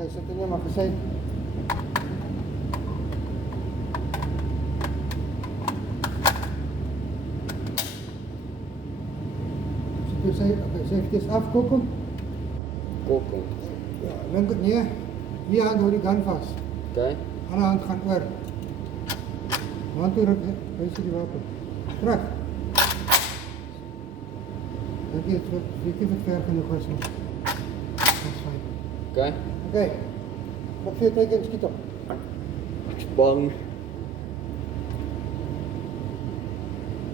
Oké, zet er nu maar gezeten. Oké, zet het afkoken. Koken. Ja, link het neer. Hier hand hou die gun vast. Oké. Andere hand gaan oor. Hand toe, wees die wapen. Terug. Denk je het ver genoeg was nog. Dat is fijn. Oké. Oké. Wat vind je tegen schiet op? Ik is bang.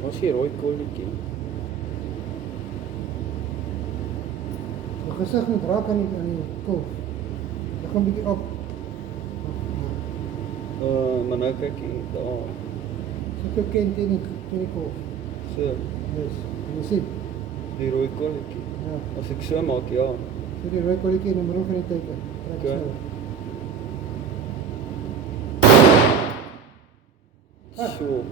Wat is hier rooi kooltje? Je gezicht moet raken aan die koof. Dat gaat een beetje op. Maar nou kijk je daar. Zet ook kind in die koof. Zo, Dus, en je ziet. die rooi kooltje. Ja. Als ik zo maak, ja. Zet die rooi kolletje in de broek en die teken. Trek Oké. snel. Zo.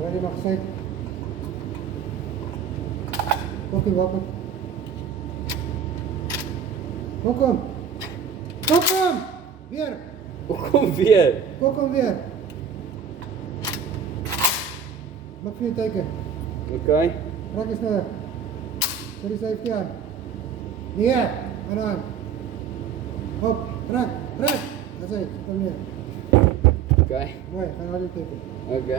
Waar die mag zijn. Kok die wapen. Kok hem. Kok hem! Weer! Kom weer. Kok hem weer! Maak 4 teken. Oké. Raak eens sneller. Zet die safety aan. Neer! En aan. Hop, raak, raak! Dat is het, kom neer. Oké. Mooi, ga naar die teken. Oké.